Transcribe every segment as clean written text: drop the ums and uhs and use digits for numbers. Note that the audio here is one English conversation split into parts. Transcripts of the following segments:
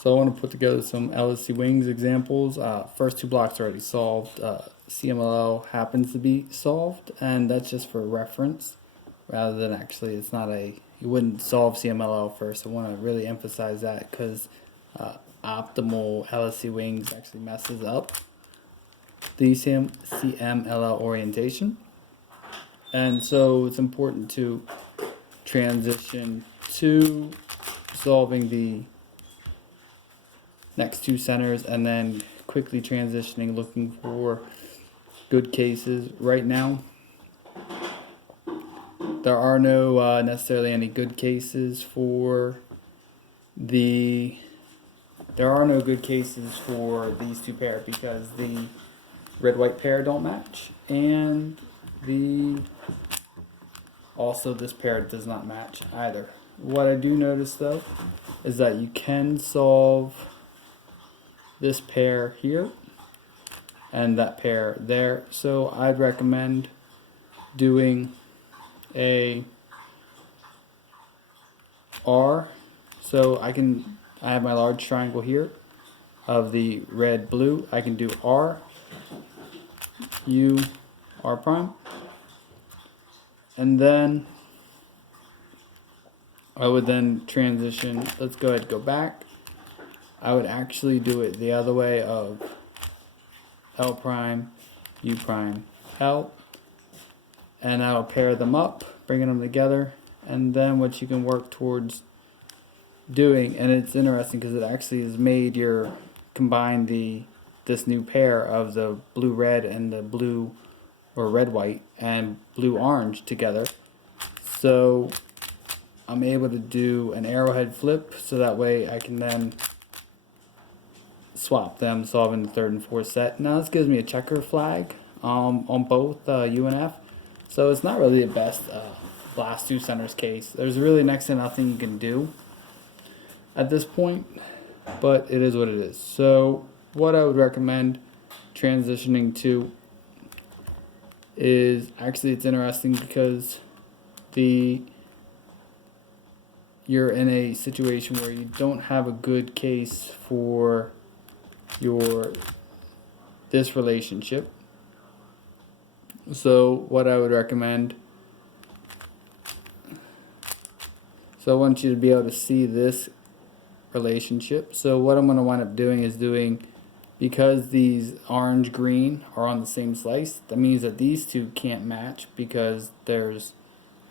So I want to put together some LSEwings examples. First two blocks are already solved. CMLL happens to be solved, and that's just for reference, rather than actually it's not you wouldn't solve CMLL first. I want to really emphasize that because optimal LSEwings actually messes up the CMLL orientation, and so it's important to transition to solving the next two centers and then quickly transitioning, looking for good cases. Right now there are no necessarily any good cases for these two pair because the red-white pair don't match, and also this pair does not match either. What I do notice though is that you can solve this pair here and that pair there, so I'd recommend doing a R. So I have my large triangle here of the red blue. I can do R, U, R prime, and then I would then transition. Let's go ahead and go back. I would actually do it the other way of L prime, U prime, L, and that'll pair them up, bringing them together. And then what you can work towards doing, and it's interesting because it actually has made your combine this new pair of the blue red and the blue or red white and blue orange together. So I'm able to do an arrowhead flip, so that way I can then swap them, solving the third and fourth set. Now this gives me a checker flag on both U and F, so it's not really the best last two centers case. There's really next to nothing you can do at this point, but it is what it is. So what I would recommend transitioning to is, actually it's interesting because you're in a situation where you don't have a good case for this relationship. So what I would recommend, so I want you to be able to see this relationship. So what I'm going to wind up doing is because these orange green are on the same slice, that means that these two can't match because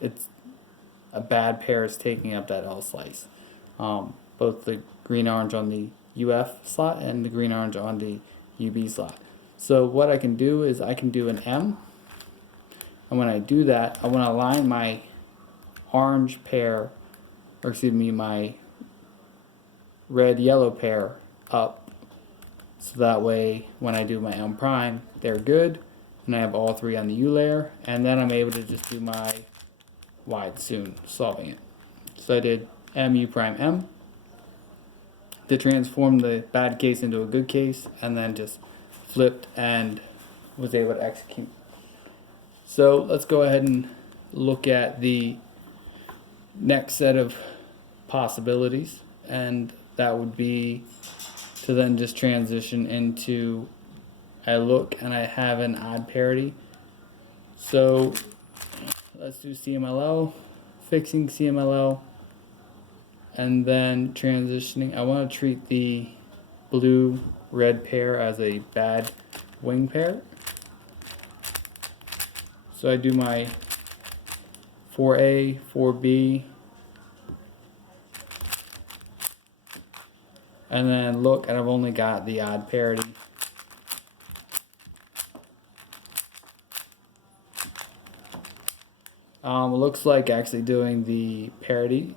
it's a bad pair is taking up that L slice. Both the green orange on the UF slot and the green orange on the UB slot. So what I can do is I can do an M, and when I do that, I want to align my orange pair, or excuse me, my red yellow pair up, so that way when I do my M prime, they're good, and I have all three on the U layer, and then I'm able to just do my wide soon, solving it. So I did M, U prime, M to transform the bad case into a good case, and then just flipped and was able to execute. So let's go ahead and look at the next set of possibilities, and that would be to then just transition into, I look and I have an odd parity. So let's do CMLL, fixing CMLL, and then transitioning. I want to treat the blue red pair as a bad wing pair. So I do my 4A, 4B, and then look, and I've only got the odd parity. It looks like actually doing the parity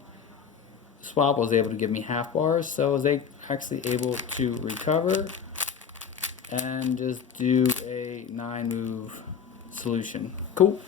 swap was able to give me half bars, so I was actually able to recover and just do a 9 move solution. Cool.